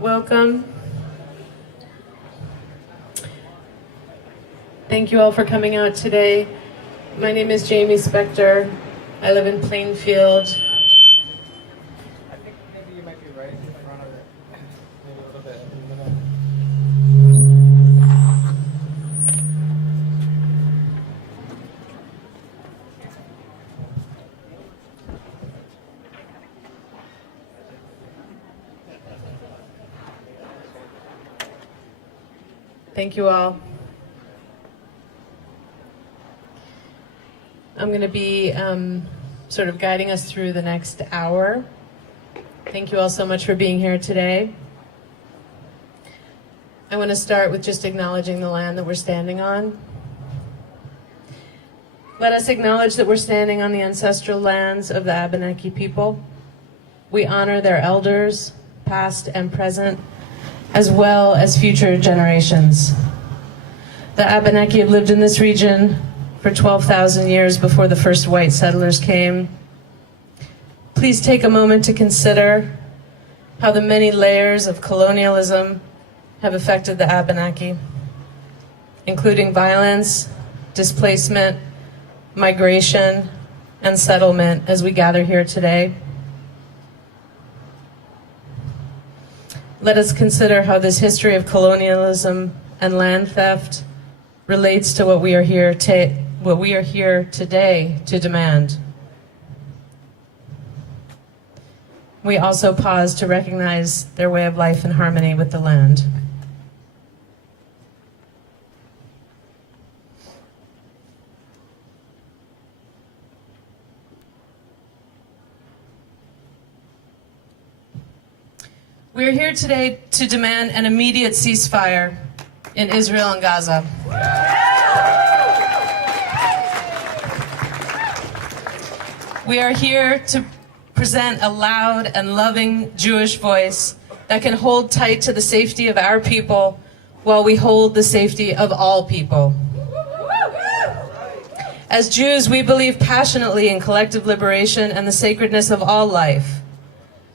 Welcome. Thank you all for coming out today. My name is Jamie Spector. I live in Plainfield. I think maybe you might be right in front of it. Maybe a little bit. Thank you all. I'm going to be sort of guiding us through the next hour. Thank you all so much for being here today. I want to start with just acknowledging the land that we're standing on. Let us acknowledge that we're standing on the ancestral lands of the Abenaki people. We honor their elders, past and present, as well as future generations. The Abenaki have lived in this region for 12,000 years before the first white settlers came. Please take a moment to consider how the many layers of colonialism have affected the Abenaki, including violence, displacement, migration, and settlement as we gather here today. Let us consider how this history of colonialism and land theft relates to what we are here today to demand. We also pause to recognize their way of life in harmony with the land. We are here today to demand an immediate ceasefire in Israel and Gaza. We are here to present a loud and loving Jewish voice that can hold tight to the safety of our people while we hold the safety of all people. As Jews, we believe passionately in collective liberation and the sacredness of all life.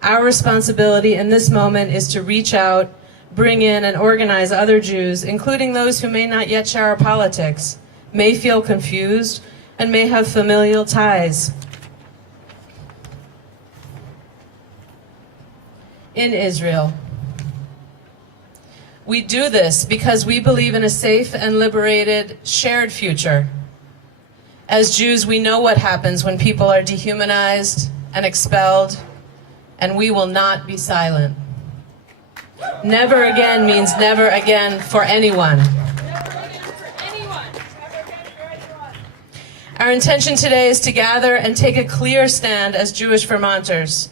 Our responsibility in this moment is to reach out, bring in and organize other Jews, including those who may not yet share our politics, may feel confused, and may have familial ties. In Israel. We do this because we believe in a safe and liberated shared future. As Jews, we know what happens when people are dehumanized and expelled, and we will not be silent. Never again means never again for anyone. Our intention today is to gather and take a clear stand as Jewish Vermonters.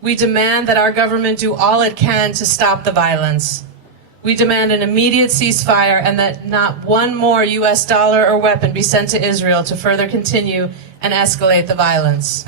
We demand that our government do all it can to stop the violence. We demand an immediate ceasefire and that not one more US dollar or weapon be sent to Israel to further continue and escalate the violence.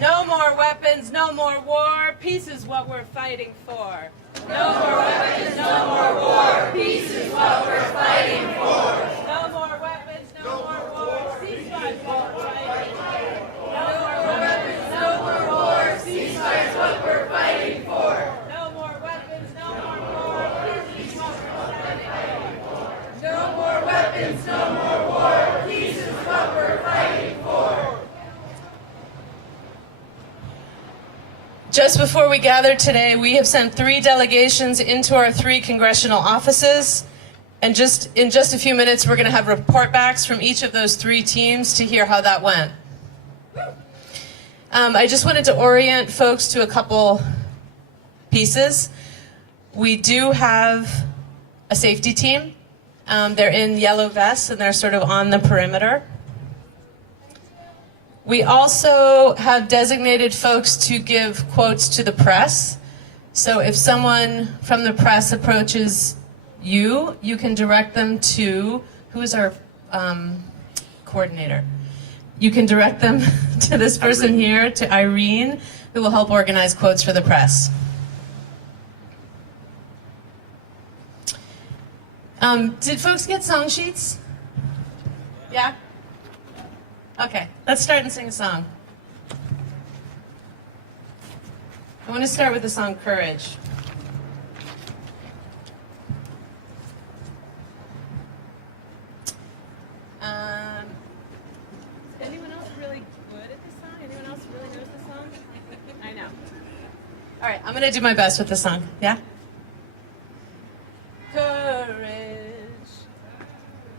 No more weapons, no more war. Peace is what we're fighting for. No more weapons, no more war. Peace is what we're fighting for. No more weapons, no more war. Ceasefire is what we're fighting for. No more weapons, no more war. Ceasefire is what we're fighting for. No more weapons, no more war. Peace is what we're fighting for. No more weapons, no more war. Peace is what we're fighting for. Just before we gathered today, we have sent 3 delegations into our 3 congressional offices. And in just a few minutes, we're going to have report backs from each of those 3 teams to hear how that went. I just wanted to orient folks to a couple pieces. We do have a safety team. They're in yellow vests and they're sort of on the perimeter. We also have designated folks to give quotes to the press. So if someone from the press approaches you, you can direct them to, who is our coordinator? You can direct them to this person here, to Irene, who will help organize quotes for the press. Did folks get song sheets? Yeah? Okay, let's start and sing a song. I want to start with the song Courage. Is anyone else really good at this song? Anyone else really knows this song? I know. All right, I'm going to do my best with this song. Yeah? Courage.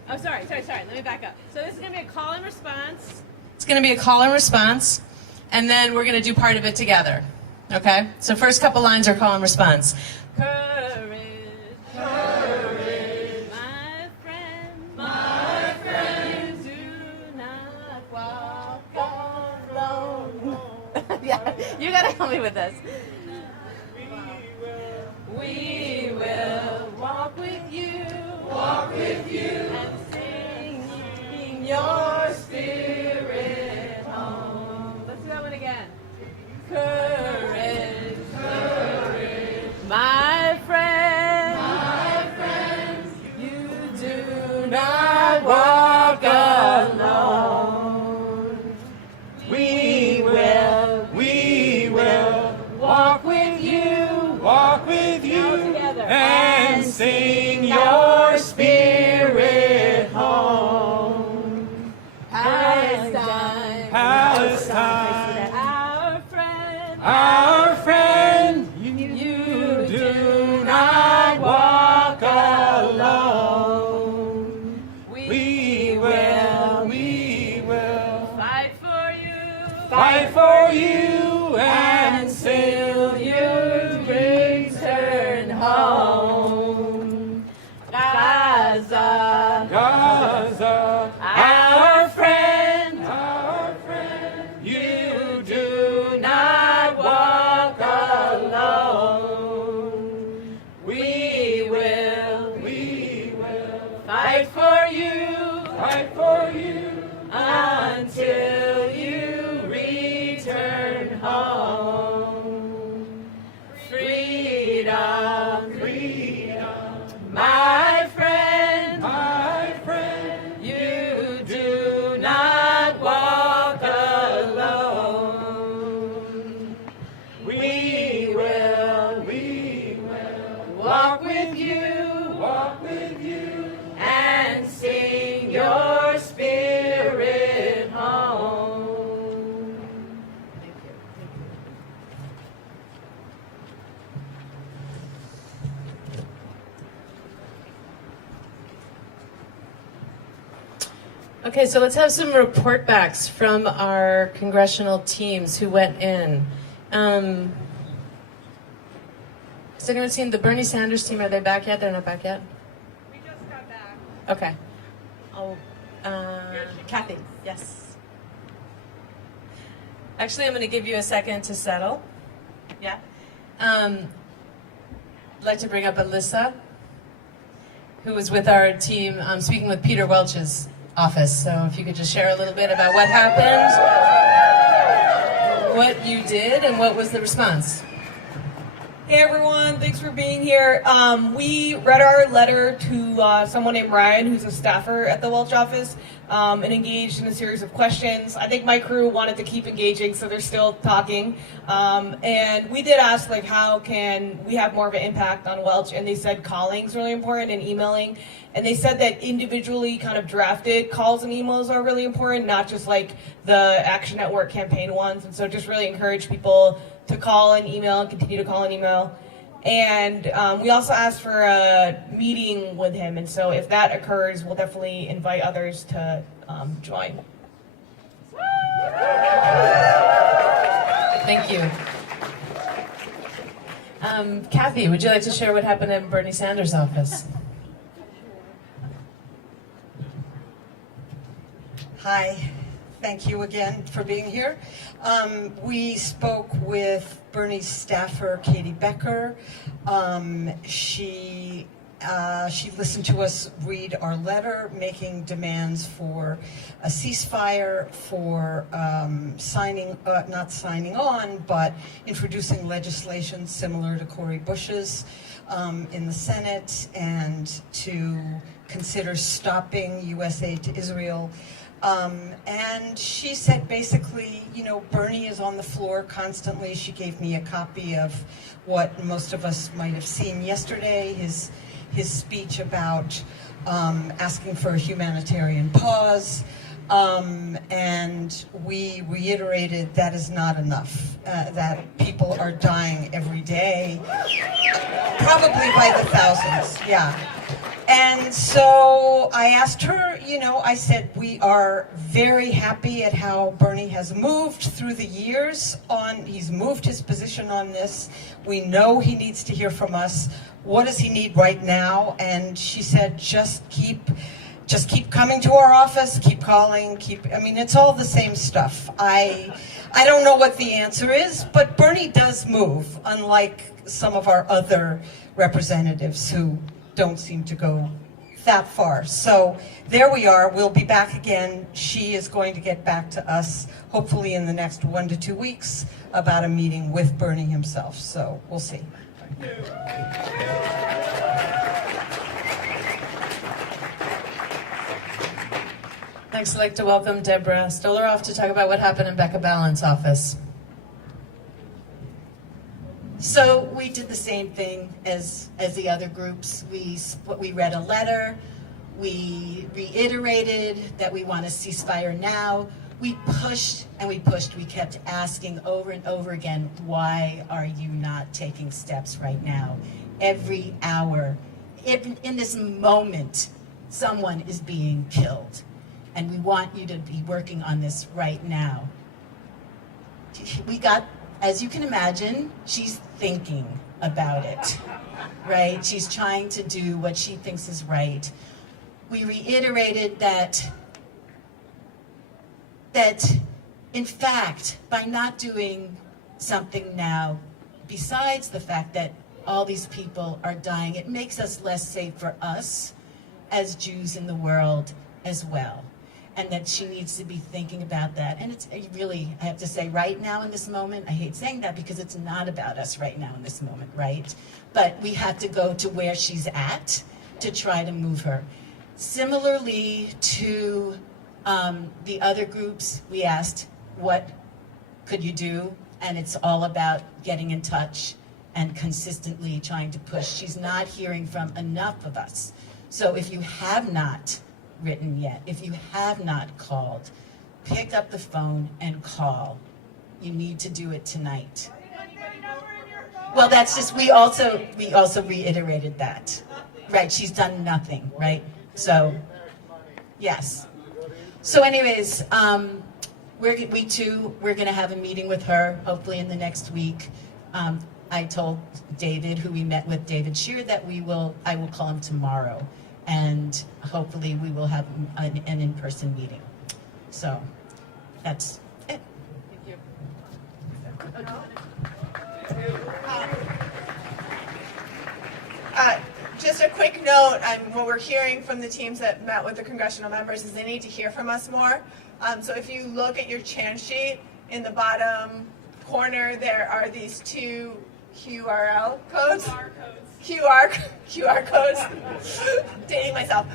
Oh, sorry. Let me back up. So this is going to be a call and response. It's going to be a call and response, and then we're going to do part of it together. Okay? So first couple lines are call and response. Courage, courage, my friend, do not walk alone. Yeah, you got to help me with this. We will walk with you, and sing your spirit home. Let's do that one again. Courage, courage, my friend, you do not walk alone. We will walk with you, and sing your spirit home. Palestine, our friend, you do not walk alone. We will fight for you until you return home. Gaza, our friend, you do not walk alone. We will fight for you until you return home. Freedom, my friend, you do not walk alone. We will walk with you, and sing your spirit home. Thank you. Okay, so let's have some report backs from our congressional teams who went in. Has anyone seen the Bernie Sanders team? Are they back yet? They're not back yet? We just got back. Okay. Kathy, yes. Actually, I'm going to give you a second to settle. Yeah. I'd like to bring up Alyssa, who was with our team speaking with Peter Welch's office. So if you could just share a little bit about what happened, what you did, and what was the response. Hey everyone, thanks for being here. We read our letter to someone named Ryan, who's a staffer at the Welch office, and engaged in a series of questions. I think my crew wanted to keep engaging, so they're still talking. And we did ask, like, how can we have more of an impact on Welch? And they said calling is really important and emailing. And they said that individually kind of drafted calls and emails are really important, not just like the Action Network campaign ones. And so just really encourage people to call and email and continue to call and email. And we also asked for a meeting with him. And so if that occurs, we'll definitely invite others to join. Thank you. Kathy, would you like to share what happened in Bernie Sanders' office? Hi, thank you again for being here. We spoke with Bernie's staffer, Katie Becker. She listened to us read our letter, making demands for a ceasefire, for not signing on, but introducing legislation similar to Cori Bush's in the Senate, and to consider stopping U.S. aid to Israel. And she said basically, you know, Bernie is on the floor constantly. She gave me a copy of what most of us might have seen yesterday, his speech about asking for a humanitarian pause. And we reiterated that is not enough, that people are dying every day, probably by the thousands, yeah. And so I asked her, you know, I said, we are very happy at how Bernie has moved through the years he's moved his position on this. We know he needs to hear from us. What does he need right now? And she said, just keep coming to our office, keep calling, I mean, it's all the same stuff. I don't know what the answer is, but Bernie does move, unlike some of our other representatives who don't seem to go that far. So there we are. We'll be back again. She is going to get back to us, hopefully in the next 1 to 2 weeks, about a meeting with Bernie himself. So we'll see. Next, I'd like to welcome Deborah Stolaroff to talk about what happened in Becca Balint's office. So we did the same thing as the other groups. We read a letter. We reiterated that we want a ceasefire now. We pushed and we pushed. We kept asking over and over again, why are you not taking steps right now? Every hour, in this moment, someone is being killed. And we want you to be working on this right now. We got, as you can imagine, she's thinking about it, right? She's trying to do what she thinks is right. We reiterated that in fact, by not doing something now, besides the fact that all these people are dying, it makes us less safe for us as Jews in the world as well. And that she needs to be thinking about that. And it's really, I have to say, right now in this moment, I hate saying that because it's not about us right now in this moment, right? But we have to go to where she's at to try to move her. Similarly to the other groups, we asked, what could you do? And it's all about getting in touch and consistently trying to push. She's not hearing from enough of us. So if you have not written yet, if you have not called, pick up the phone and call. You need to do it tonight. Well, that's just, we also reiterated that. Right, she's done nothing, right? So, yes. So anyways, we're gonna have a meeting with her, hopefully in the next week. I told David, who we met with, David Shear, that I will call him tomorrow. And hopefully we will have an in-person meeting. So that's it. Thank you. Just a quick note, what we're hearing from the teams that met with the congressional members is they need to hear from us more. So if you look at your chant sheet, in the bottom corner, there are these two QR codes. QR codes. Dating myself.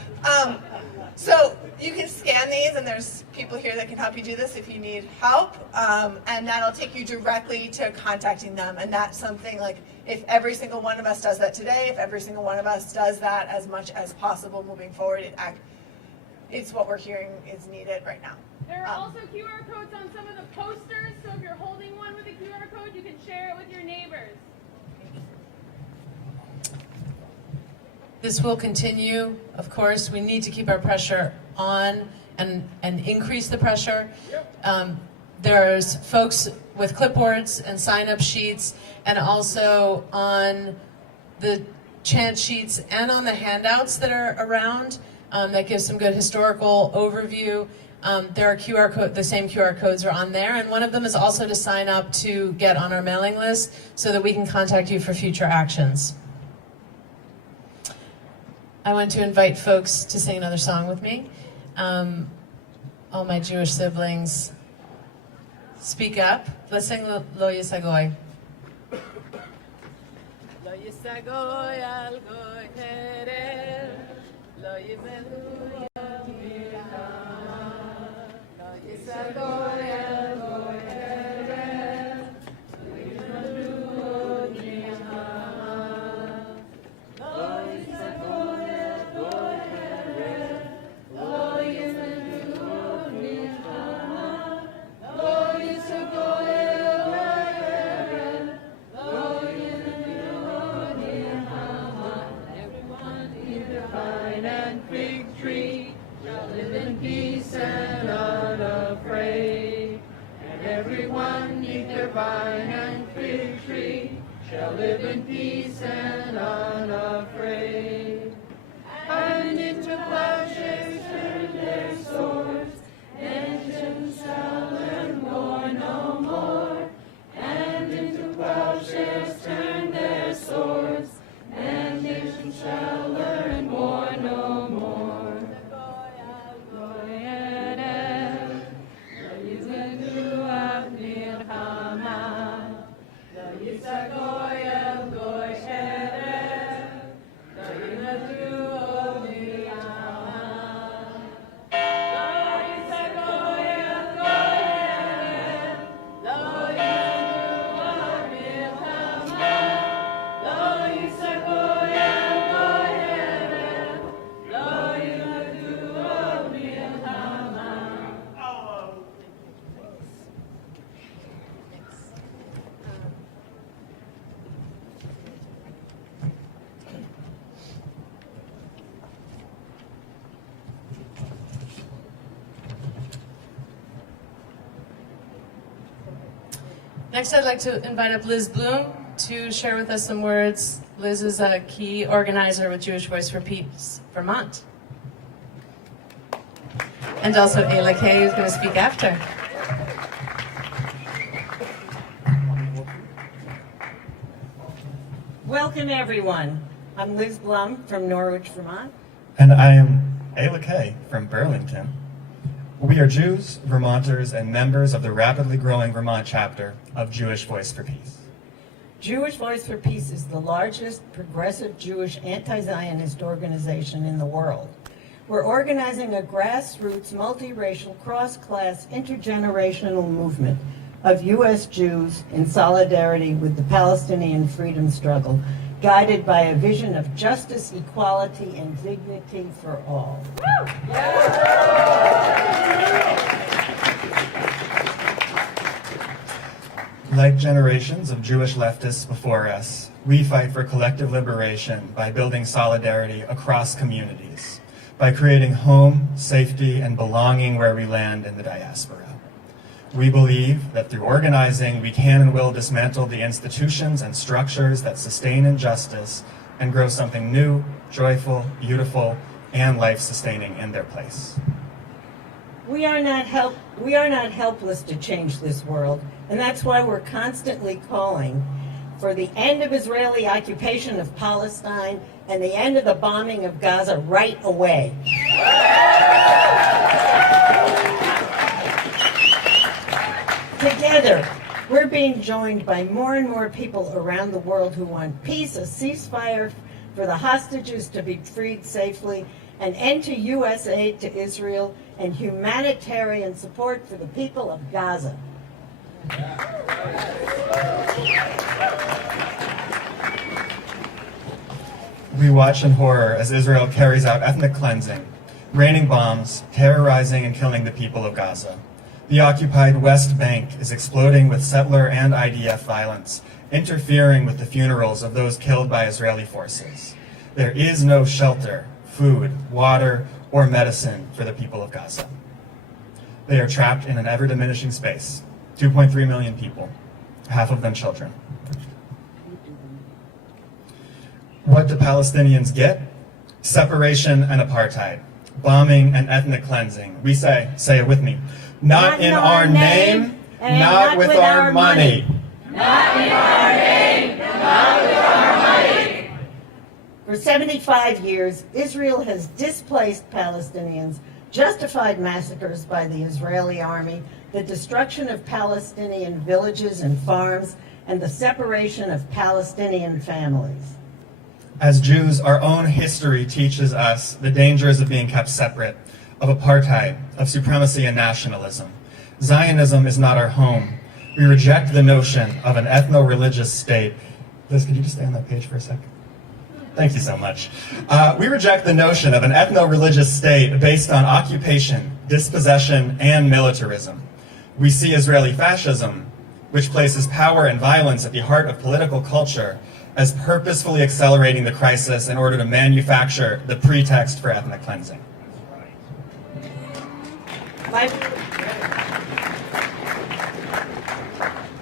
So you can scan these, and there's people here that can help you do this if you need help. And that'll take you directly to contacting them. And that's something like, if every single one of us does that today, if every single one of us does that as much as possible moving forward, it's what we're hearing is needed right now. There are also QR codes on some of the posters, so if you're holding one with a QR code, you can share it with your neighbors. This will continue, of course. We need to keep our pressure on and increase the pressure. There's folks with clipboards and sign-up sheets, and also on the chant sheets and on the handouts that are around that give some good historical overview. There are the same QR codes are on there, and one of them is also to sign up to get on our mailing list so that we can contact you for future actions. I want to invite folks to sing another song with me. All my Jewish siblings, speak up. Let's sing Lo Yisagoy. Lo yisagoy al goy herel, lo yivehu yom milama. Next, I'd like to invite up Liz Bloom to share with us some words. Liz is a key organizer with Jewish Voice for Peace Vermont. And also Ayla Kay, who's going to speak after. Welcome, everyone. I'm Liz Blum from Norwich, Vermont. And I am Ayla Kay from Burlington. We are Jews, Vermonters, and members of the rapidly growing Vermont chapter of Jewish Voice for Peace. Jewish Voice for Peace is the largest progressive Jewish anti-Zionist organization in the world. We're organizing a grassroots, multiracial, cross-class, intergenerational movement of U.S. Jews in solidarity with the Palestinian freedom struggle, guided by a vision of justice, equality, and dignity for all. Like generations of Jewish leftists before us, we fight for collective liberation by building solidarity across communities, by creating home, safety, and belonging where we land in the diaspora. We believe that through organizing, we can and will dismantle the institutions and structures that sustain injustice and grow something new, joyful, beautiful, and life-sustaining in their place. We are not helpless to change this world, and that's why we're constantly calling for the end of Israeli occupation of Palestine and the end of the bombing of Gaza right away. Together, we're being joined by more and more people around the world who want peace, a ceasefire for the hostages to be freed safely, an end to U.S. aid to Israel, and humanitarian support for the people of Gaza. We watch in horror as Israel carries out ethnic cleansing, raining bombs, terrorizing and killing the people of Gaza. The occupied West Bank is exploding with settler and IDF violence, interfering with the funerals of those killed by Israeli forces. There is no shelter, food, water, or medicine for the people of Gaza. They are trapped in an ever-diminishing space, 2.3 million people, half of them children. What do Palestinians get? Separation and apartheid, bombing and ethnic cleansing. We say it with me, not in our name, not with our money. Not in our name, not with our money. For 75 years, Israel has displaced Palestinians, justified massacres by the Israeli army, the destruction of Palestinian villages and farms, and the separation of Palestinian families. As Jews, our own history teaches us the dangers of being kept separate, of apartheid, of supremacy and nationalism. Zionism is not our home. We reject the notion of an ethno-religious state. Liz, could you just stay on that page for a second? Thank you so much. We reject the notion of an ethno-religious state based on occupation, dispossession, and militarism. We see Israeli fascism, which places power and violence at the heart of political culture, as purposefully accelerating the crisis in order to manufacture the pretext for ethnic cleansing.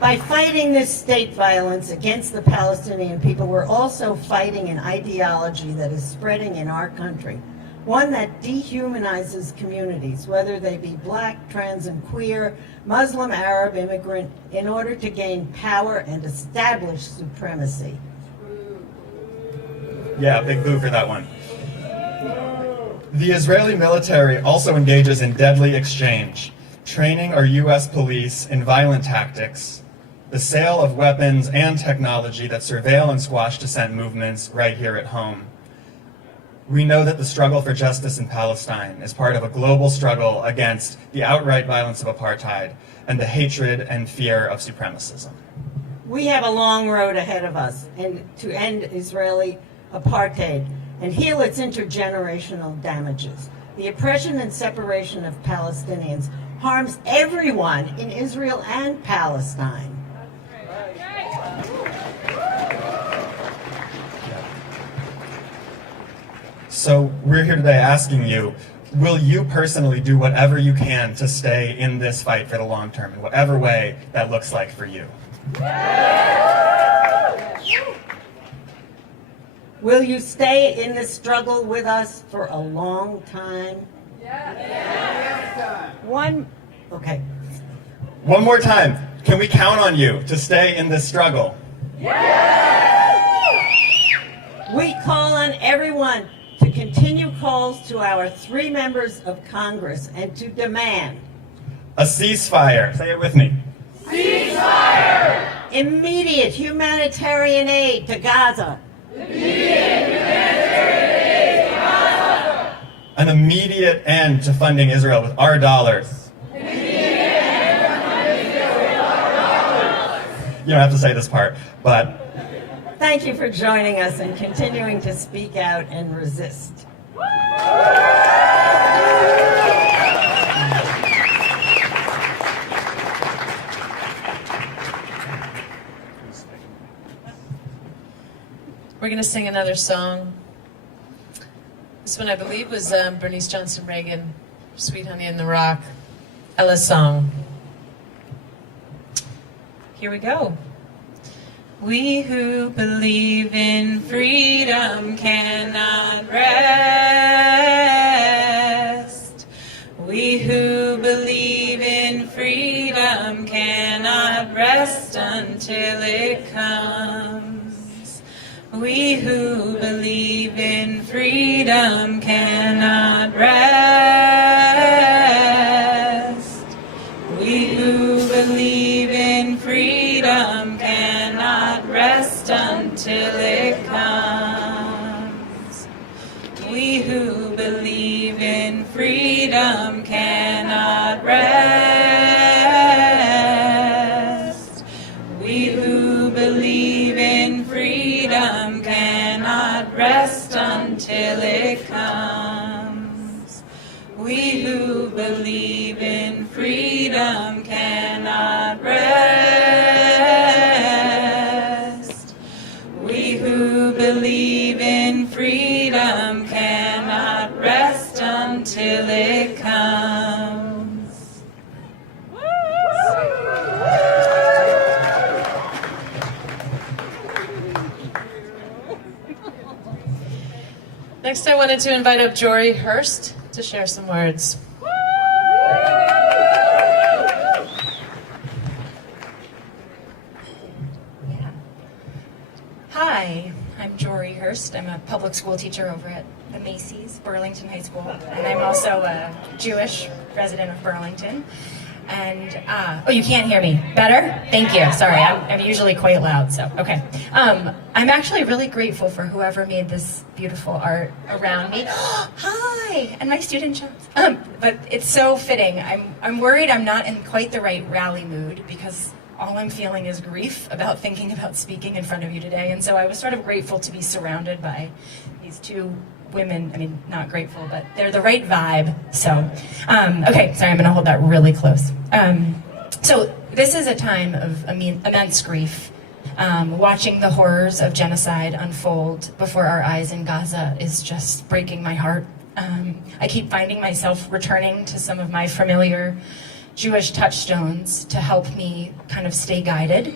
By fighting this state violence against the Palestinian people, we're also fighting an ideology that is spreading in our country, one that dehumanizes communities, whether they be black, trans, and queer, Muslim, Arab, immigrant, in order to gain power and establish supremacy. Yeah, big boo for that one. The Israeli military also engages in deadly exchange, training our U.S. police in violent tactics, the sale of weapons and technology that surveil and squash dissent movements right here at home. We know that the struggle for justice in Palestine is part of a global struggle against the outright violence of apartheid and the hatred and fear of supremacism. We have a long road ahead of us to end Israeli apartheid and heal its intergenerational damages. The oppression and separation of Palestinians harms everyone in Israel and Palestine. So we're here today asking you, will you personally do whatever you can to stay in this fight for the long term, in whatever way that looks like for you? Will you stay in this struggle with us for a long time? Okay. One more time, can we count on you to stay in this struggle? We call on everyone to continue calls to our 3 members of Congress and to demand a ceasefire. Say it with me. Ceasefire! immediate humanitarian aid to Gaza. An immediate end to funding Israel with our dollars. You don't have to say this part, but... Thank you for joining us and continuing to speak out and resist. We're going to sing another song. This one, I believe, was Bernice Johnson Reagan, Sweet Honey in the Rock, Ella's song. Here we go. We who believe in freedom cannot rest. We who believe in freedom cannot rest until it comes. We who believe in freedom cannot rest. We who believe in freedom cannot rest until it comes. We who believe in freedom cannot rest. We who believe in freedom cannot rest until it comes. We who believe in freedom cannot rest. We who believe in freedom cannot rest until it comes. Next, I wanted to invite up Jory Hurst to share some words. Hi, I'm Jory Hurst. I'm a public school teacher over at the Macy's, Burlington High School, and I'm also a Jewish resident of Burlington. And, oh, you can't hear me. Better? Thank you. Sorry, I'm usually quite loud, so, okay. I'm actually really grateful for whoever made this beautiful art around me. Hi! And my student shows. But it's so fitting. I'm worried I'm not in quite the right rally mood because all I'm feeling is grief about thinking about speaking in front of you today. And so I was sort of grateful to be surrounded by these two women. I mean, not grateful, but they're the right vibe. So, okay, sorry, I'm gonna hold that really close. So this is a time of immense grief. Watching the horrors of genocide unfold before our eyes in Gaza is just breaking my heart. I keep finding myself returning to some of my familiar Jewish touchstones to help me kind of stay guided.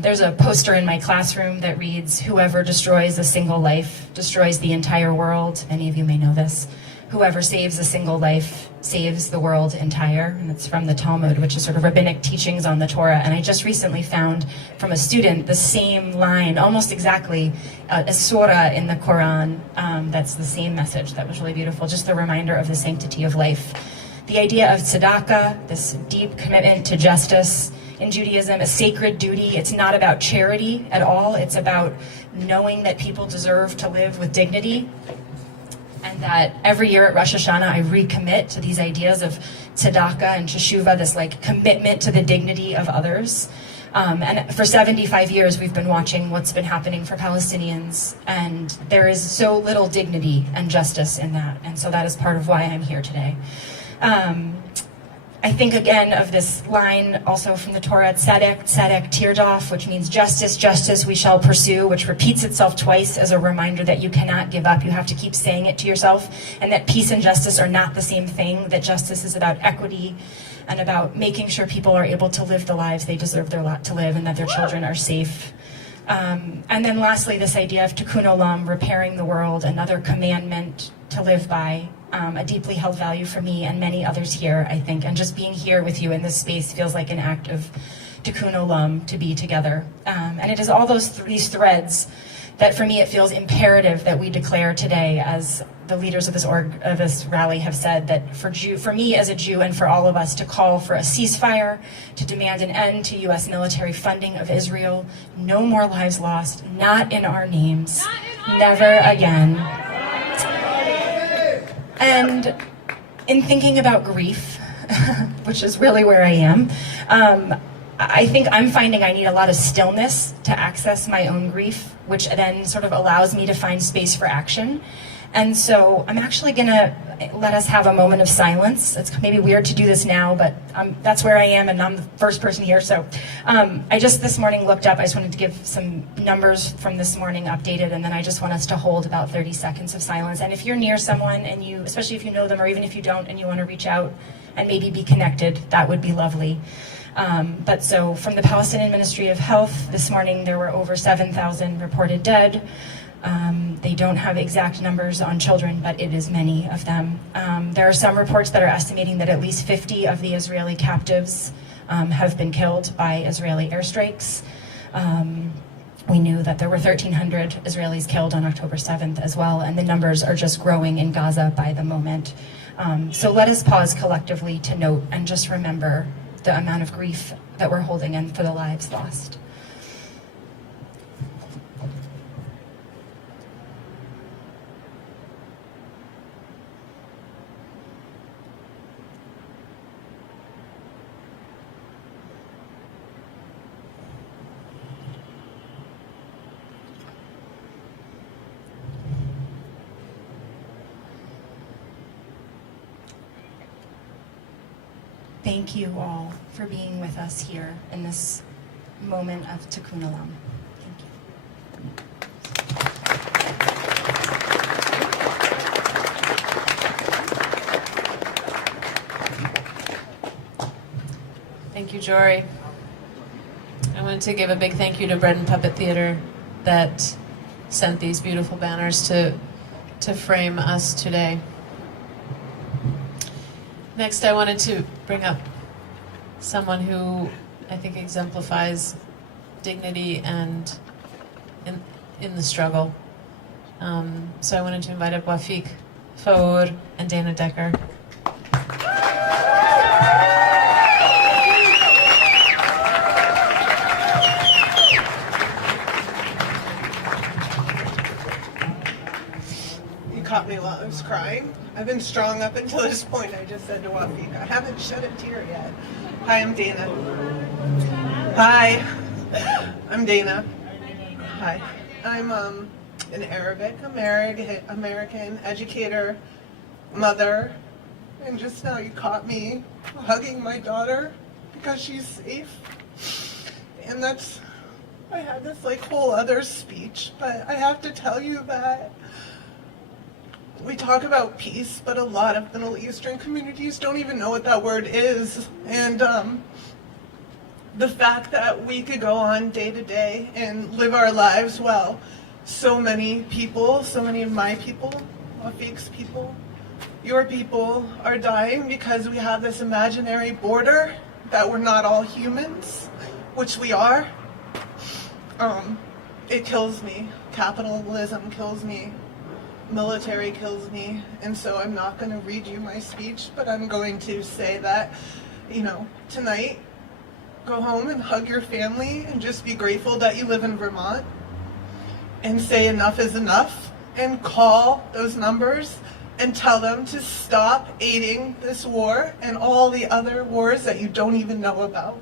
There's a poster in my classroom that reads, "Whoever destroys a single life destroys the entire world." Many of you may know this. "Whoever saves a single life saves the world entire." And it's from the Talmud, which is sort of rabbinic teachings on the Torah. And I just recently found from a student the same line, almost exactly, a surah in the Quran that's the same message. That was really beautiful. Just the reminder of the sanctity of life. The idea of tzedakah, this deep commitment to justice in Judaism, a sacred duty. It's not about charity at all. It's about knowing that people deserve to live with dignity. And that every year at Rosh Hashanah, I recommit to these ideas of tzedakah and teshuvah, this like commitment to the dignity of others. And for 75 years, we've been watching what's been happening for Palestinians, and there is so little dignity and justice in that. And so that is part of why I'm here today. I think again of this line also from the Torah, tzedek, tzedek, tirdof, which means justice, justice we shall pursue, which repeats itself twice as a reminder that you cannot give up. You have to keep saying it to yourself, and that peace and justice are not the same thing, that justice is about equity and about making sure people are able to live the lives they deserve to live, and that their children are safe. And then lastly, this idea of tikkun olam, repairing the world, another commandment to live by, a deeply held value for me and many others here, I think. And just being here with you in this space feels like an act of tikkun olam, to be together. And it is all these threads that for me it feels imperative that we declare today, as the leaders of this rally have said, that for me as a Jew and for all of us, to call for a ceasefire, to demand an end to U.S. military funding of Israel, no more lives lost, not in our names, never again. And in thinking about grief, which is really where I am, I think I'm finding I need a lot of stillness to access my own grief, which then sort of allows me to find space for action. And so I'm actually going to let us have a moment of silence. It's maybe weird to do this now, but that's where I am, and I'm the first person here. So I just this morning looked up. I just wanted to give some numbers from this morning updated, and then I just want us to hold about 30 seconds of silence. And if you're near someone, and you, especially if you know them, or even if you don't, and you want to reach out and maybe be connected, that would be lovely. But so from the Palestinian Ministry of Health, this morning there were over 7,000 reported dead. They don't have exact numbers on children, but it is many of them. There are some reports that are estimating that at least 50 of the Israeli captives have been killed by Israeli airstrikes. We knew that there were 1,300 Israelis killed on October 7th as well, and the numbers are just growing in Gaza by the moment. So let us pause collectively to note and just remember the amount of grief that we're holding and for the lives lost. Thank you all for being with us here in this moment of tikkun olam. Thank you. Thank you, Jory. I wanted to give a big thank you to Bread and Puppet Theater that sent these beautiful banners to frame us today. Next, I wanted to bring up someone who I think exemplifies dignity and in the struggle. So I wanted to invite up Wafik Faour and Dana Decker. caught me while I was crying. I've been strong up until this point. I just said to Wafik, I haven't shed a tear yet. Hi, I'm Dana. Hi, I'm Dana. Hi, I'm an Arabic American educator, mother, and just now you caught me hugging my daughter because she's safe. And that's, I had this like whole other speech, but I have to tell you that we talk about peace, but a lot of Middle Eastern communities don't even know what that word is. And the fact that we could go on day to day and live our lives while so many people, so many of my people, Wafik's people, your people are dying because we have this imaginary border that we're not all humans, which we are. It kills me. Capitalism kills me. Military kills me. And so I'm not going to read you my speech, but I'm going to say that, you know, tonight, go home and hug your family and just be grateful that you live in Vermont and say enough is enough and call those numbers and tell them to stop aiding this war and all the other wars that you don't even know about.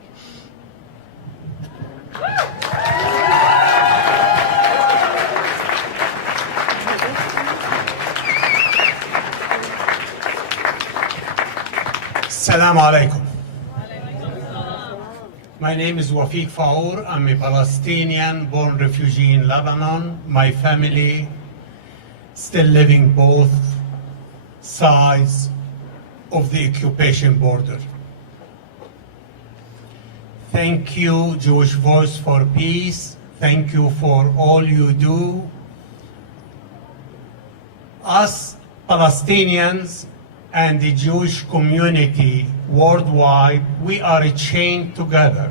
Assalamu alaikum. My name is Wafik Faour. I'm a Palestinian born refugee in Lebanon. My family still living both sides of the occupation border. Thank you, Jewish Voice for Peace. Thank you for all you do. Us Palestinians and the Jewish community worldwide, we are chained together.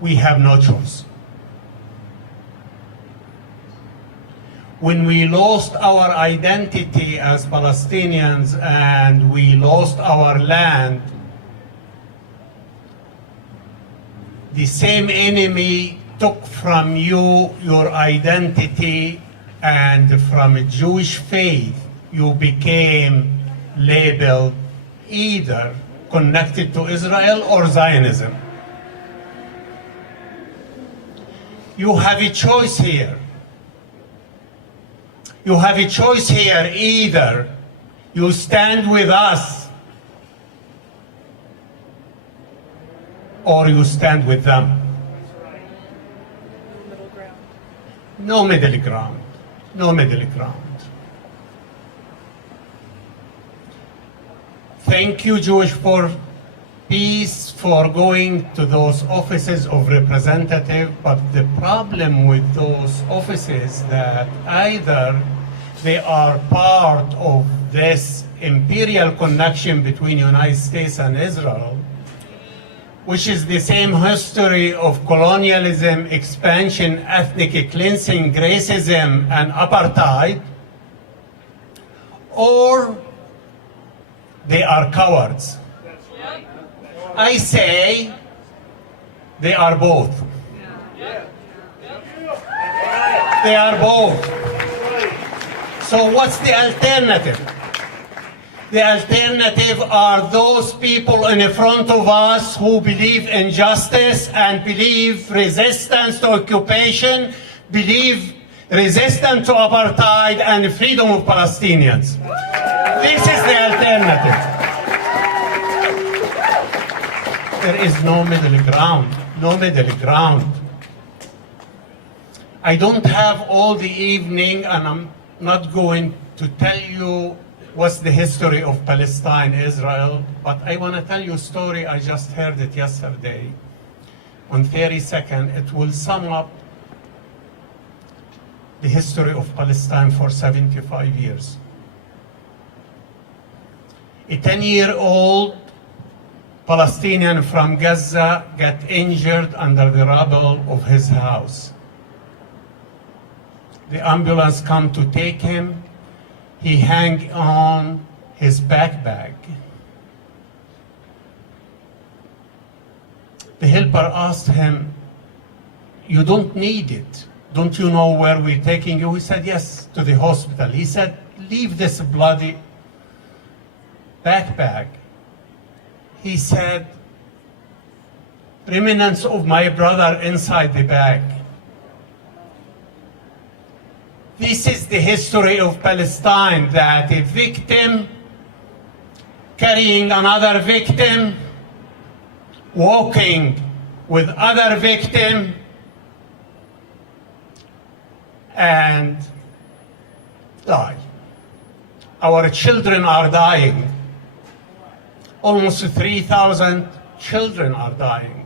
We have no choice. When we lost our identity as Palestinians and we lost our land, the same enemy took from you your identity, and from a Jewish faith, you became labeled either connected to Israel or Zionism. You have a choice here. You have a choice here. Either you stand with us or you stand with them. No middle ground. No middle ground. Thank you, Jewish for Peace, for going to those offices of representative, but the problem with those offices that either they are part of this imperial connection between United States and Israel, which is the same history of colonialism, expansion, ethnic cleansing, racism, and apartheid, or they are cowards. I say they are both. They are both. So what's the alternative? The alternative are those people in front of us who believe in justice and believe resistance to occupation, believe resistance to apartheid and freedom of Palestinians. This is the alternative. There is no middle ground, no middle ground. I don't have all the evening, and I'm not going to tell you what's the history of Palestine, Israel, but I want to tell you a story. I just heard it yesterday. On 32nd, it will sum up the history of Palestine for 75 years. A 10-year-old Palestinian from Gaza got injured under the rubble of his house. The ambulance come to take him. He hang on his backpack. The helper asked him, "You don't need it. don't you know where we're taking you? We said, yes, to the hospital. He said, leave this bloody backpack. He said, remnants of my brother inside the bag. This is the history of Palestine, that a victim carrying another victim, walking with other victim, and die. Our children are dying. Almost 3,000 children are dying.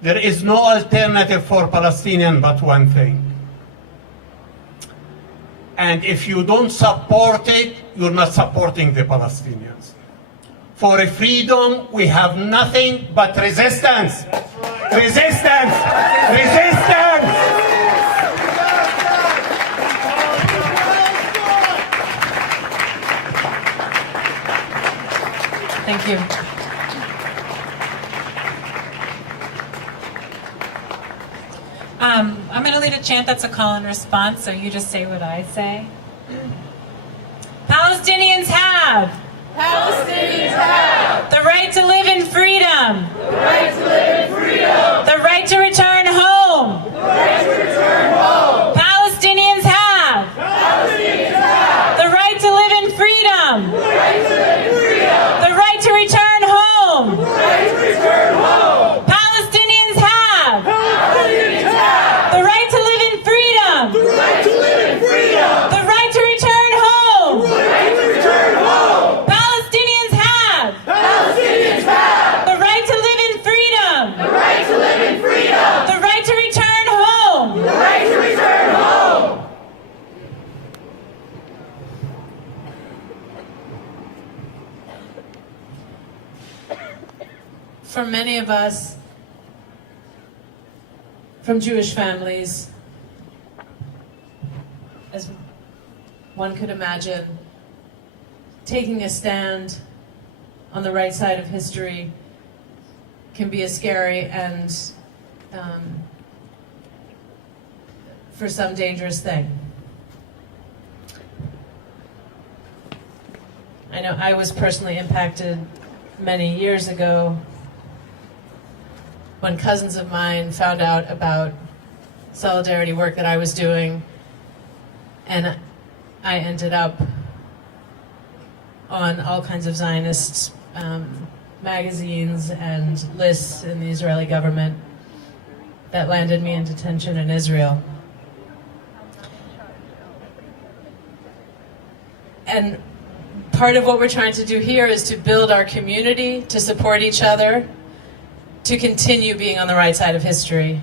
There is no alternative for Palestinians but one thing. And if you don't support it, you're not supporting the Palestinians. For freedom, we have nothing but resistance. Resistance! Resistance! Thank you. I'm going to lead a chant that's a call and response, so you just say what I say. Palestinians have the right to live in freedom, the right to return home. Palestinians have the right to live in freedom, the right to return home. Palestinians have the right to live in freedom, the right to return home. Palestinians have the right to live in freedom, the right to return home. For many of us from Jewish families, as one could imagine, taking a stand on the right side of history can be a scary and, for some, dangerous thing. I know I was personally impacted many years ago when cousins of mine found out about solidarity work that I was doing, and I ended up on all kinds of Zionist magazines and lists in the Israeli government that landed me in detention in Israel. And part of what we're trying to do here is to build our community, to support each other, to continue being on the right side of history.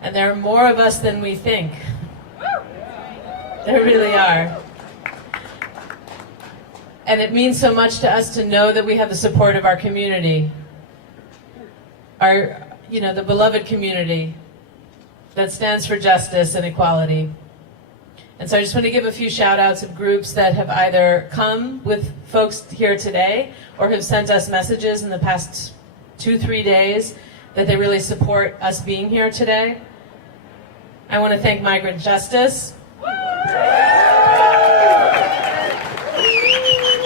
And there are more of us than we think. There really are. And it means so much to us to know that we have the support of our community. Our, the beloved community that stands for justice and equality. And so I just want to give a few shout outs of groups that have either come with folks here today or have sent us messages in the past 2-3 days that they really support us being here today. I want to thank Migrant Justice.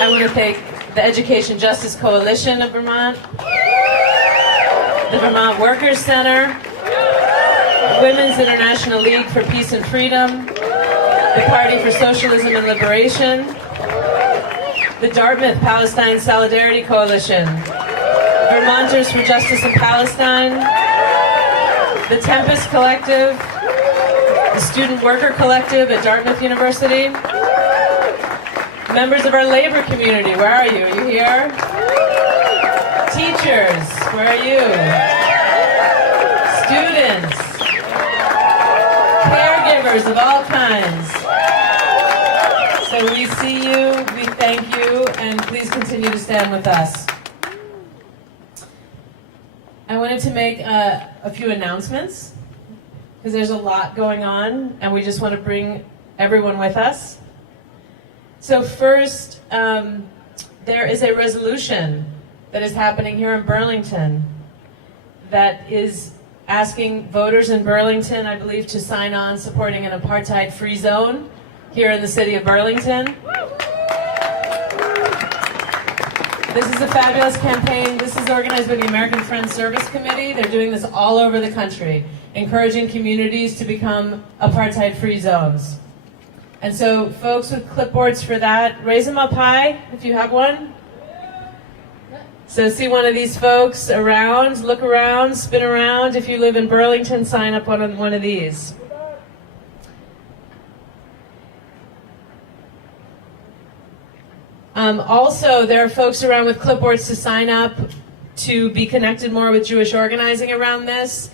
I want to thank the Education Justice Coalition of Vermont, the Vermont Workers Center, Women's International League for Peace and Freedom, the Party for Socialism and Liberation, the Dartmouth Palestine Solidarity Coalition, Vermonters for Justice in Palestine, the Tempest Collective, the Student Worker Collective at Dartmouth University, members of our labor community, where are you? Are you here? Teachers, where are you? Students, caregivers of all kinds. So we see you, we thank you, and please continue to stand with us. I wanted to make a few announcements, because there's a lot going on, and we just want to bring everyone with us. So first, there is a resolution that is happening here in Burlington that is asking voters in Burlington, I believe, to sign on supporting an apartheid-free zone here in the city of Burlington. This is a fabulous campaign. This is organized by the American Friends Service Committee. They're doing this all over the country, encouraging communities to become apartheid-free zones. And so folks with clipboards for that, raise them up high if you have one. So see one of these folks around, look around, spin around. If you live in Burlington, sign up on one of these. Also, there are folks around with clipboards to sign up to be connected more with Jewish organizing around this.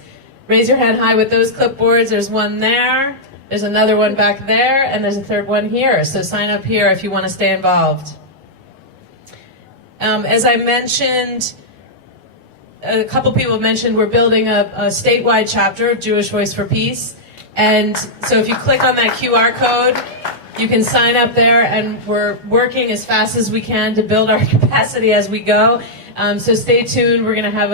Raise your hand high with those clipboards. There's one there, there's another one back there, and there's a third one here. So sign up here if you want to stay involved. As I mentioned, a couple people mentioned we're building a statewide chapter of Jewish Voice for Peace. And so if you click on that QR code, you can sign up there, and we're working as fast as we can to build our capacity as we go. So stay tuned. We're going to have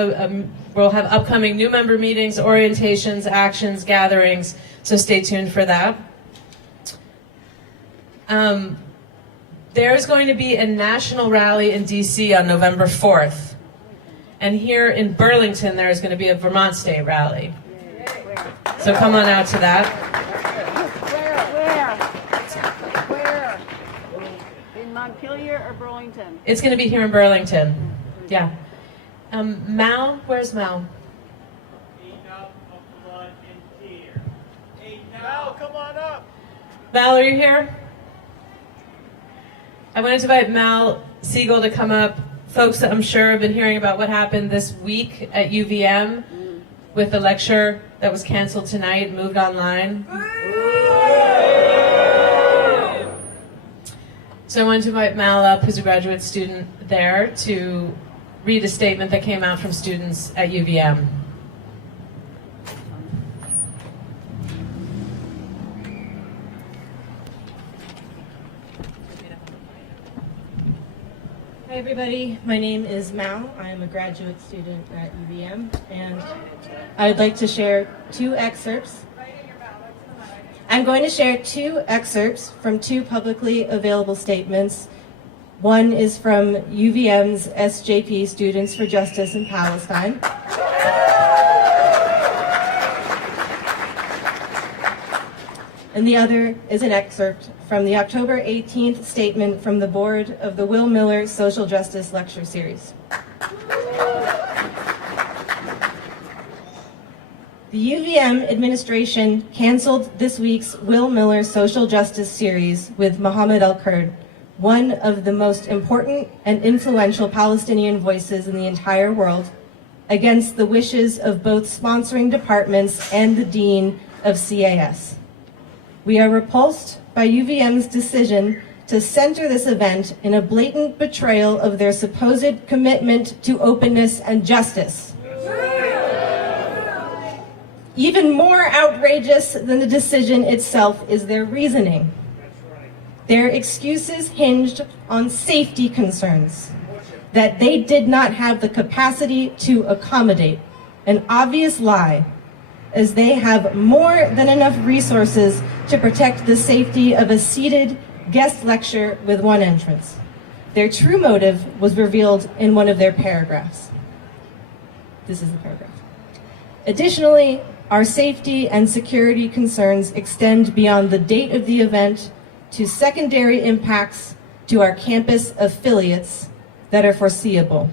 we'll have upcoming new member meetings, orientations, actions, gatherings. So stay tuned for that. There's going to be a national rally in DC on November 4th. And here in Burlington, there is going to be a Vermont State rally. So come on out to that. Where? In Montpelier or Burlington? It's going to be here in Burlington. Yeah. Mal, where's Mal? Mal, come on up. Mal, are you here? I wanted to invite Mal Siegel to come up. Folks that I'm sure have been hearing about what happened this week at UVM with the lecture that was canceled tonight, moved online. So I wanted to invite Mal up, who's a graduate student there, to read a statement that came out from students at UVM. Hi everybody, my name is Mao. I am a graduate student at UVM, and I'd like to share two excerpts. I'm going to share two excerpts from two publicly available statements. One is from UVM's SJP, Students for Justice in Palestine. And the other is an excerpt from the October 18th statement from the board of the Will Miller Social Justice Lecture Series. The UVM administration canceled this week's Will Miller Social Justice Series with Mohammed Al-Kurd, one of the most important and influential Palestinian voices in the entire world, against the wishes of both sponsoring departments and the dean of CAS. We are repulsed by UVM's decision to center this event in a blatant betrayal of their supposed commitment to openness and justice. Even more outrageous than the decision itself is their reasoning. Their excuses hinged on safety concerns that they did not have the capacity to accommodate, an obvious lie, as they have more than enough resources to protect the safety of a seated guest lecture with one entrance. Their true motive was revealed in one of their paragraphs. This is the paragraph. Additionally, our safety and security concerns extend beyond the date of the event to secondary impacts to our campus affiliates that are foreseeable.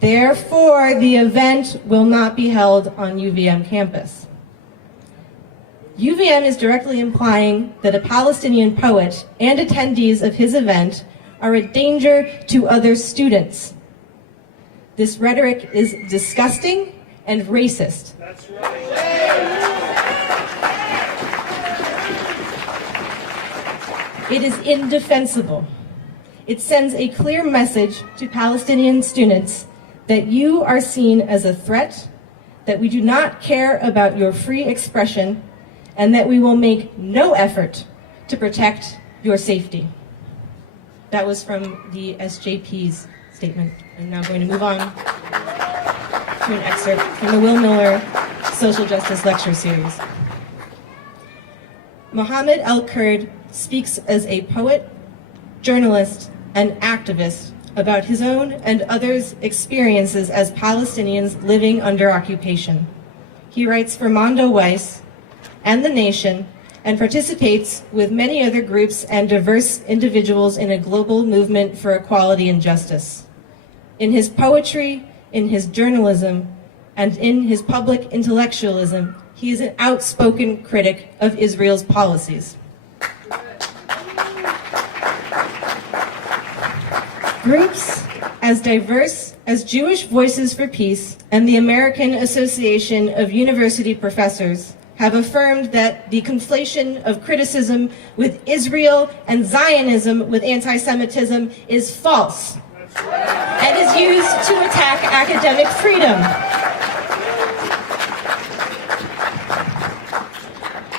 Therefore, the event will not be held on UVM campus. UVM is directly implying that a Palestinian poet and attendees of his event are a danger to other students. This rhetoric is disgusting and racist. That's right. It is indefensible. It sends a clear message to Palestinian students that you are seen as a threat, that we do not care about your free expression, and that we will make no effort to protect your safety. That was from the SJP's statement. I'm now going to move on to an excerpt from the Will Miller Social Justice Lecture Series. Mohammed El-Kurd speaks as a poet, journalist, and activist about his own and others' experiences as Palestinians living under occupation. He writes for Mondo Weiss and The Nation and participates with many other groups and diverse individuals in a global movement for equality and justice. In his poetry, in his journalism, and in his public intellectualism, he is an outspoken critic of Israel's policies. Groups as diverse as Jewish Voices for Peace and the American Association of University Professors have affirmed that the conflation of criticism with Israel and Zionism with anti-Semitism is false and is used to attack academic freedom.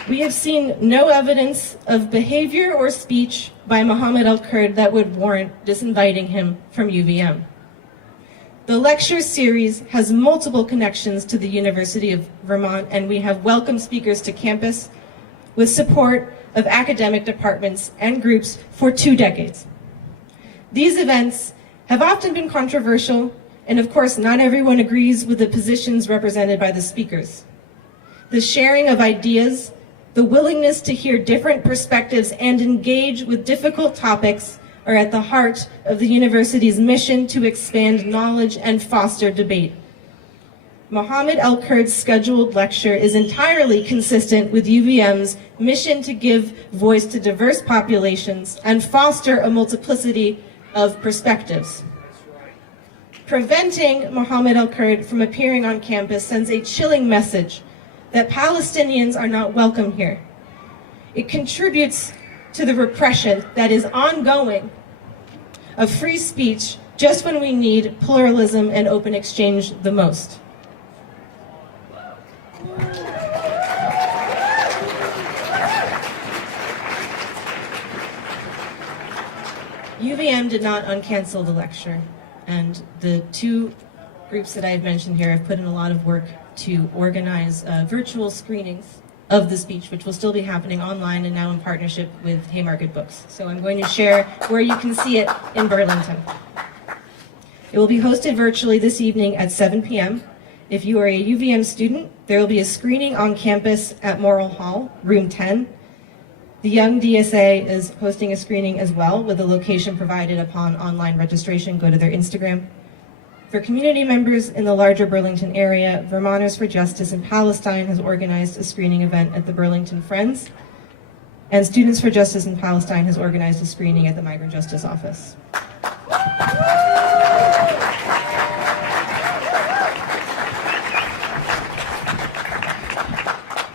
We have seen no evidence of behavior or speech by Mohammed El-Kurd that would warrant disinviting him from UVM. The lecture series has multiple connections to the University of Vermont, and we have welcomed speakers to campus with support of academic departments and groups for 2 decades. These events have often been controversial, and of course, not everyone agrees with the positions represented by the speakers. The sharing of ideas, the willingness to hear different perspectives and engage with difficult topics are at the heart of the university's mission to expand knowledge and foster debate. Mohammed El-Kurd's scheduled lecture is entirely consistent with UVM's mission to give voice to diverse populations and foster a multiplicity of perspectives. Preventing Mohammed El-Kurd from appearing on campus sends a chilling message that Palestinians are not welcome here. It contributes to the repression that is ongoing of free speech just when we need pluralism and open exchange the most. UVM did not uncancel the lecture, and the 2 groups that I've mentioned here have put in a lot of work to organize virtual screenings of the speech, which will still be happening online and now in partnership with Haymarket Books. So I'm going to share where you can see it in Burlington. It will be hosted virtually this evening at 7 p.m. If you are a UVM student, there will be a screening on campus at Morrill Hall, room 10. The Young DSA is hosting a screening as well, with a location provided upon online registration. Go to their Instagram. For community members in the larger Burlington area, Vermonters for Justice in Palestine has organized a screening event at the Burlington Friends, and Students for Justice in Palestine has organized a screening at the Migrant Justice Office.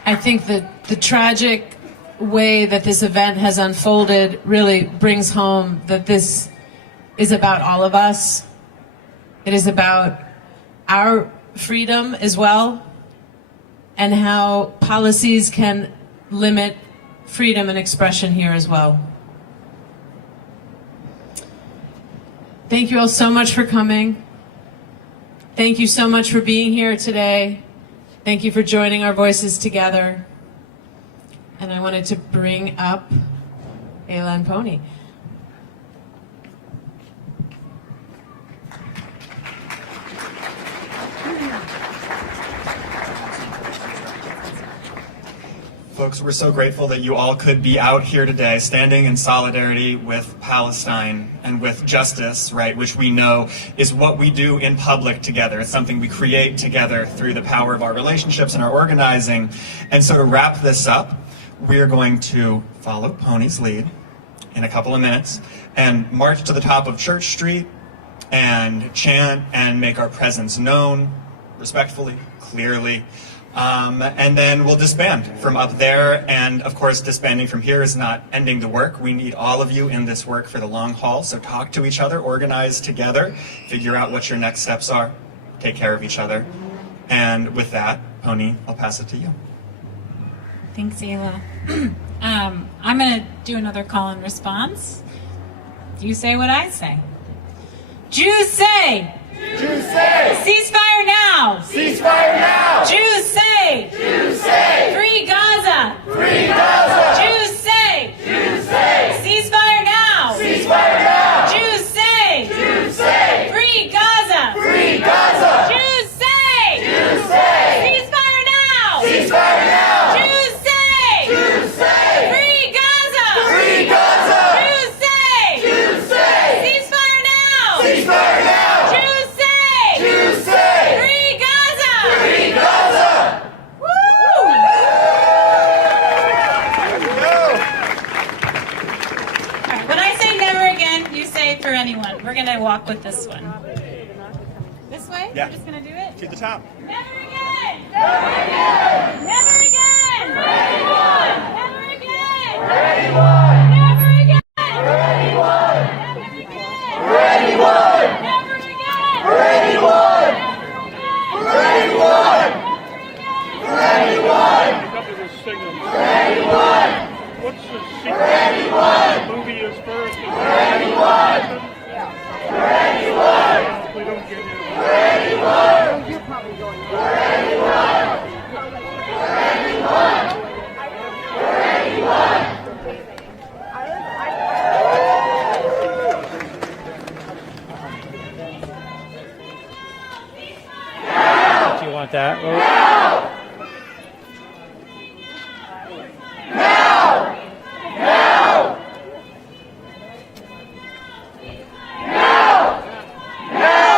I think that the tragic way that this event has unfolded really brings home that this is about all of us. It is about our freedom as well, and how policies can limit freedom and expression here as well. Thank you all so much for coming. Thank you so much for being here today. Thank you for joining our voices together. And I wanted to bring up Ayla and Pony. Folks, we're so grateful that you all could be out here today standing in solidarity with Palestine and with justice, right, which we know is what we do in public together. It's something we create together through the power of our relationships and our organizing. And so to wrap this up, we're going to follow Pony's lead in a couple of minutes and march to the top of Church Street and chant and make our presence known respectfully, clearly. And then we'll disband from up there, and of course disbanding from here is not ending the work. We need all of you in this work for the long haul, so talk to each other, organize together, figure out what your next steps are, take care of each other. And with that, Pony, I'll pass it to you. Thanks, Ayla. I'm going to do another call and response. You say what I say. Jews say! Jews say! Ceasefire now! now! Ceasefire now! Jews say! Jews say! Free Gaza! Free Gaza! Jews say! Jews say! Ceasefire now! Ceasefire now! Jews say! Jews say! Free Gaza! Free Gaza! Jews say! Jews say! Ceasefire now! Ceasefire now! Jews say! Jews say! Free Gaza! Free Gaza! Jews say! Jews say! Ceasefire now! Ceasefire now! Jews say! Jews say! Free Gaza! Free Gaza! Alright, when I say never again, you say for anyone. We're gonna walk with this one. This way? Yeah. We're just gonna do it? To the top. Never again! Never again! Never again! For anyone! Never again! For anyone! Never again! For anyone! Never again! For anyone! Never again! For anyone! Never again! For anyone! For anyone! For anyone! What's the For secret? anyone! The movie is first. For anyone! For anyone! We don't get it. For anyone! You're probably going for anyone! For anyone! For anyone! Do you want that? Now! Now! Now! Now! Now!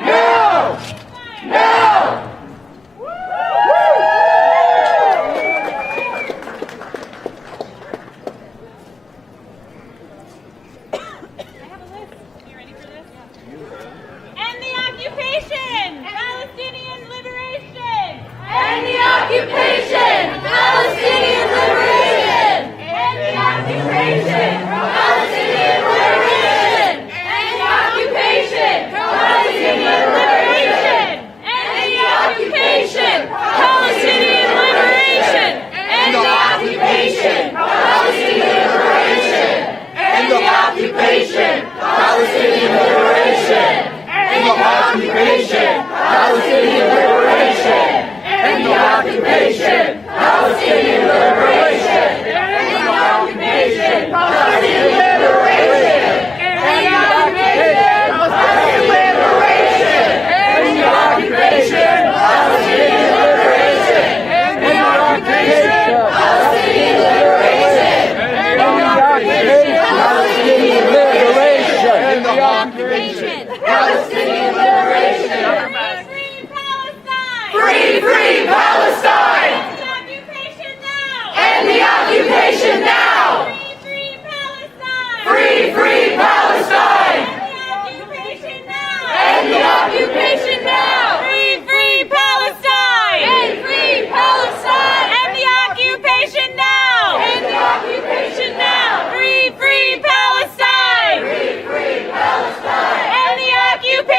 Now! Now! End the occupation! Palestinian liberation! End the occupation! Palestinian liberation! End the occupation! Palestinian liberation! End the occupation! Palestinian liberation! End the occupation! Palestinian liberation! End the occupation! Palestinian liberation! End the occupation! Palestinian liberation! End the occupation! Palestinian liberation! End the occupation! Palestinian liberation! End the occupation! Palestinian liberation! End the occupation! Palestinian liberation! End the occupation! Palestinian liberation! End the occupation! Palestinian liberation! End the occupation! Palestinian liberation! End the occupation! Palestinian liberation! Free Palestine! End the occupation now! Free Palestine! End the occupation now! Free Palestine! Free Palestine! End the occupation now! End the occupation now! Free Palestine! Free Palestine! End the occupation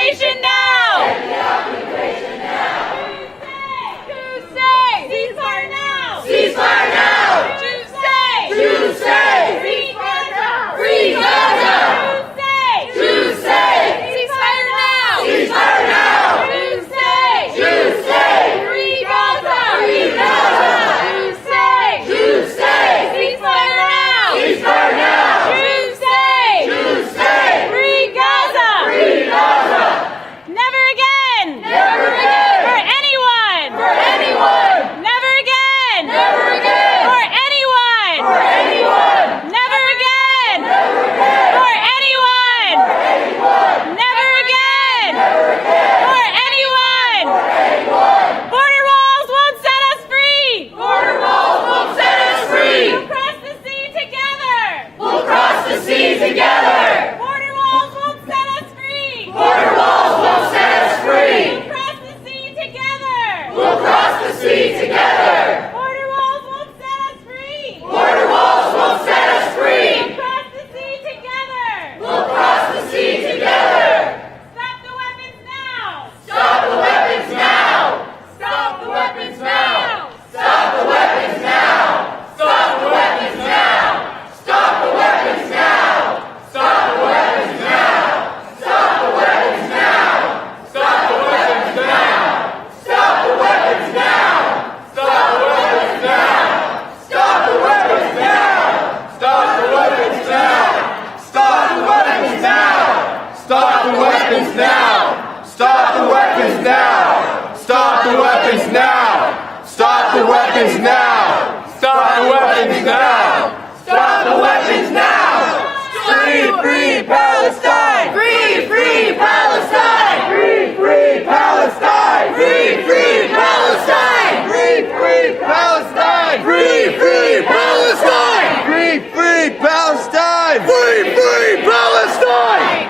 weapons now! Stop the weapons now! Stop the weapons now! Stop the weapons now! Stop the weapons now! Stop the weapons now! Free, free Palestine! Free, free Palestine! Free, free Palestine! Free, free Palestine! Free, free Palestine! Free, free Palestine! Free, free Palestine! Free, free Palestine!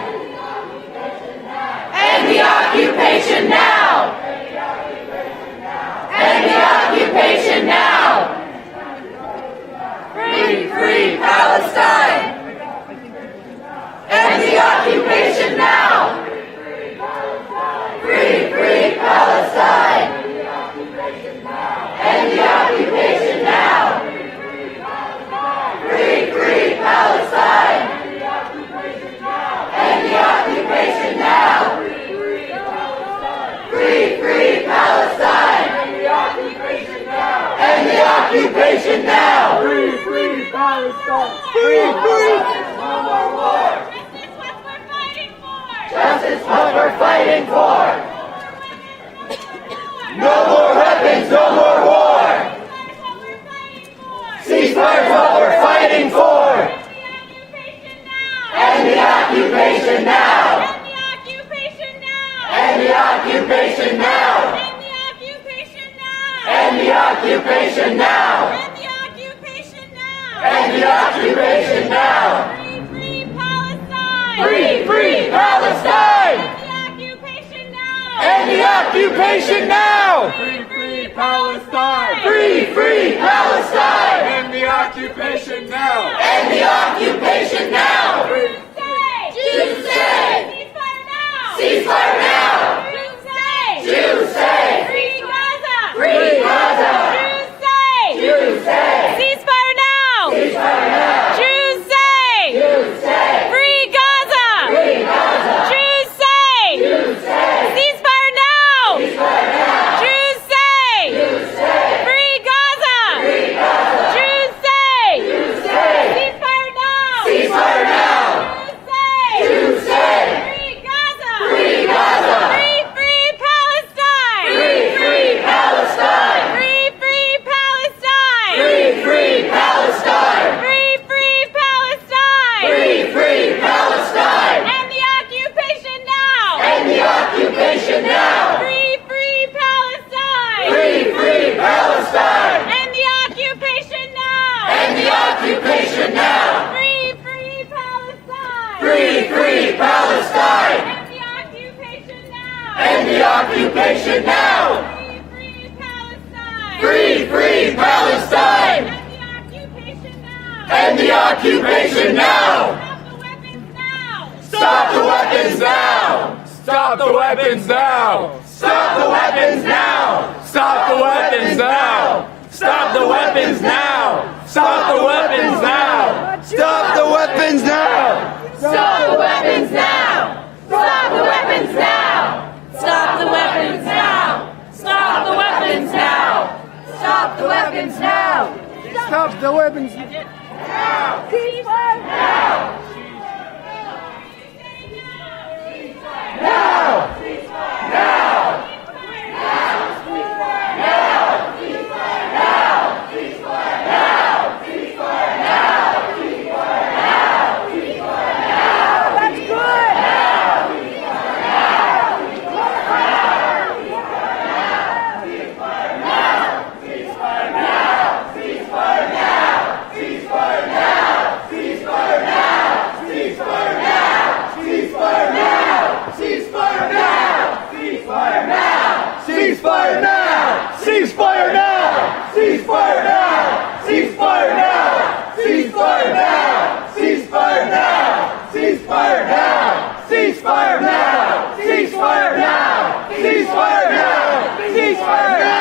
End the occupation now! End the occupation now! Free, free Palestine! End the occupation now! Free, free Palestine! End the occupation now! Free, free Palestine! End the occupation now! Free, free Palestine! End the occupation now! Free, free Palestine! Free, free! No more war! Justice what we're fighting for! No more weapons, no more war! Ceasefire is what we're fighting for! End the occupation now! End the occupation now! End the occupation now! End the occupation now! Free, free Palestine! End the occupation now! Free, free Palestine! Free, free Palestine! End the occupation now! End the occupation now! Jews say! Ceasefire now! Jews say! Free Gaza! Free Gaza! Jews say! Ceasefire now! Ceasefire now! Jews say! Jews say! Free Gaza! Free Gaza! Jews say! Jews say! Ceasefire now! Ceasefire now! Jews say! Jews say! Free Gaza! Free Gaza! Jews say! Jews say! Ceasefire now! Ceasefire now! Jews say! Free Gaza! Free Gaza! Free, free Palestine! Free, free Palestine! Free, free Palestine! Free, free Palestine! Free, free Palestine! Free, free Palestine! End the occupation now! End the occupation now! Free, free Palestine! Free, free Palestine! End the occupation now! End the occupation now! Free, free Palestine! Free, free Palestine! End the occupation now! Free, free Palestine! End the occupation now! Stop the weapons now! Stop the weapons now! Stop the weapons now! Stop the weapons now! Stop the weapons now! Stop the weapons now! Stop the weapons now! Stop the weapons now! Stop the weapons now! Stop the weapons now! Stop the weapons now! Stop the weapons now! Stop the weapons now! Ceasefire now! Now! Now! Now! Ceasefire now! Ceasefire now! Ceasefire now! Ceasefire now! Ceasefire now! Ceasefire now! Ceasefire now! Ceasefire now! Ceasefire now! Ceasefire now! Ceasefire now!